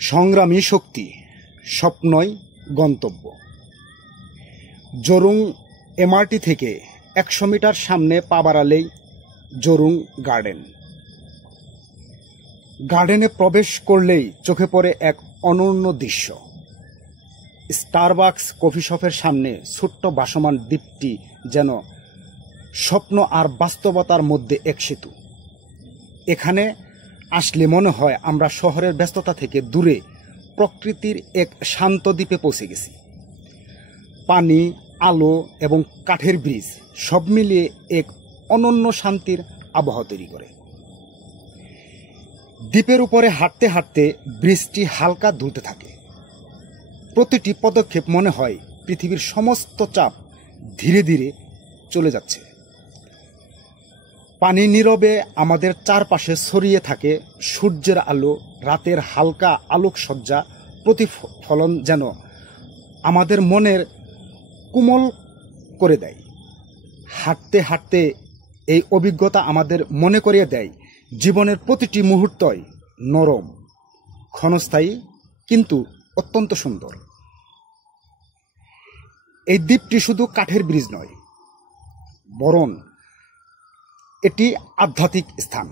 সংগ্রামী শক্তি, স্বপ্নই গন্তব্য। জরুং এমআরটি থেকে 100 মিটার সামনে পা বাড়ালেই জরুং গার্ডেন। গার্ডেনে প্রবেশ করলেই চোখে পড়ে এক অনন্য দৃশ্য। স্টারবাকস কফি শপের সামনে ছোট্ট ভাসমান দ্বীপটি যেন স্বপ্ন আর বাস্তবতার মধ্যে এক সেতু। এখানে আসলে মনে হয় আমরা শহরের ব্যস্ততা থেকে দূরে প্রকৃতির এক শান্ত দ্বীপে পৌঁছে গেছি। পানি, আলো এবং কাঠের ব্রিজ সব মিলিয়ে এক অনন্য শান্তির আবহাওয়া তৈরি করে। দ্বীপের উপরে হাঁটতে হাঁটতে ব্রিজটি হালকা দুলতে থাকে। প্রতিটি পদক্ষেপ মনে হয় পৃথিবীর সমস্ত চাপ ধীরে ধীরে চলে যাচ্ছে। পানি নীরবে আমাদের চারপাশে ছড়িয়ে থাকে সূর্যের আলো, রাতের হালকা আলোকসজ্জা প্রতিফলন যেন আমাদের মনের কোমল করে দেয়। হাঁটতে হাঁটতে এই অভিজ্ঞতা আমাদের মনে করিয়ে দেয় জীবনের প্রতিটি মুহূর্তই নরম, ক্ষণস্থায়ী, কিন্তু অত্যন্ত সুন্দর। এই দ্বীপটি শুধু কাঠের ব্রিজ নয়, বরং এটি আধ্যাত্মিক স্থান।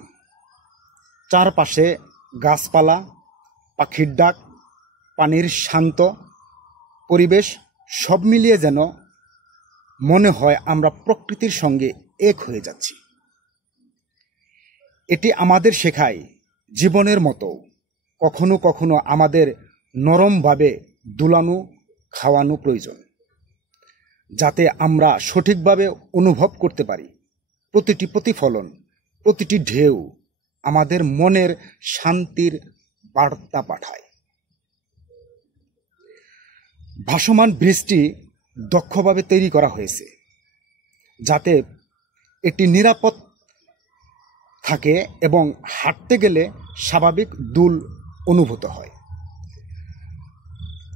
চারপাশে গাছপালা, পাখির ডাক, পানির শান্ত পরিবেশ সব মিলিয়ে যেন মনে হয় আমরা প্রকৃতির সঙ্গে এক হয়ে যাচ্ছি। এটি আমাদের শেখায় জীবনের মতো কখনো কখনো আমাদের নরমভাবে দুলানো খাওয়ানো প্রয়োজন, যাতে আমরা সঠিকভাবে অনুভব করতে পারি প্রতিটি প্রতিফলন, প্রতিটি ঢেউ আমাদের মনের শান্তির বার্তা পাঠায়। ভাসমান ব্রিজটি দক্ষভাবে তৈরি করা হয়েছে যাতে এটি নিরাপদ থাকে এবং হাঁটতে গেলে স্বাভাবিক দুল অনুভূত হয়।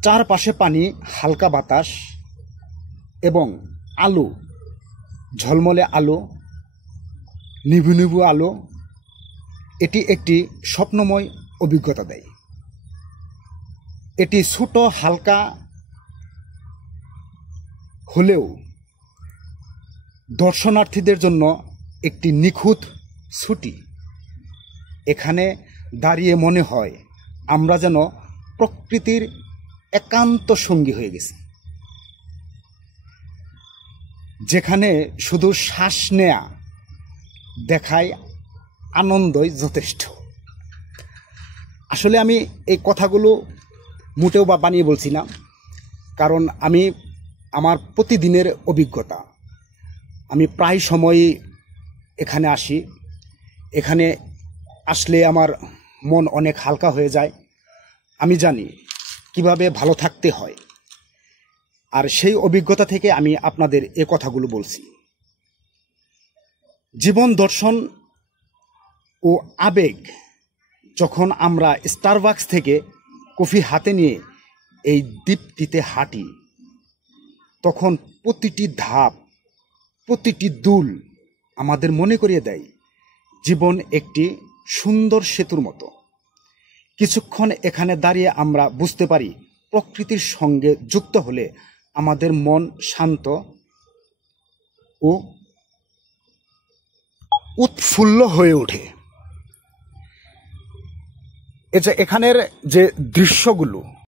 চারপাশে পানি, হালকা বাতাস এবং আলো, ঝলমলে আলো, নিভু নিভু আলো, এটি একটি স্বপ্নময় অভিজ্ঞতা দেয়। এটি ছোট, হালকা হলেও দর্শনার্থীদের জন্য একটি নিখুঁত ছুটি। এখানে দাঁড়িয়ে মনে হয় আমরা যেন প্রকৃতির একান্ত সঙ্গী হয়ে গেছি, যেখানে শুধু শ্বাস নেয়া দেখায় আনন্দই যথেষ্ট। আসলে আমি এই কথাগুলো মোটেও বা বানিয়ে বলছি না, কারণ আমি আমার প্রতিদিনের অভিজ্ঞতা। আমি প্রায় সময়ই এখানে আসি। এখানে আসলে আমার মন অনেক হালকা হয়ে যায়। আমি জানি কিভাবে ভালো থাকতে হয়, আর সেই অভিজ্ঞতা থেকে আমি আপনাদের এ কথাগুলো বলছি। জীবন দর্শন ও আবেগ। যখন আমরা স্টারবাকস থেকে কফি হাতে নিয়ে এই দ্বীপটিতে হাঁটি, তখন প্রতিটি ধাপ, প্রতিটি দুল আমাদের মনে করিয়ে দেয় জীবন একটি সুন্দর সেতুর মতো। কিছুক্ষণ এখানে দাঁড়িয়ে আমরা বুঝতে পারি প্রকৃতির সঙ্গে যুক্ত হলে আমাদের মন শান্ত ও উৎফুল্ল হয়ে ওঠে। এখানের যে দৃশ্যগুলো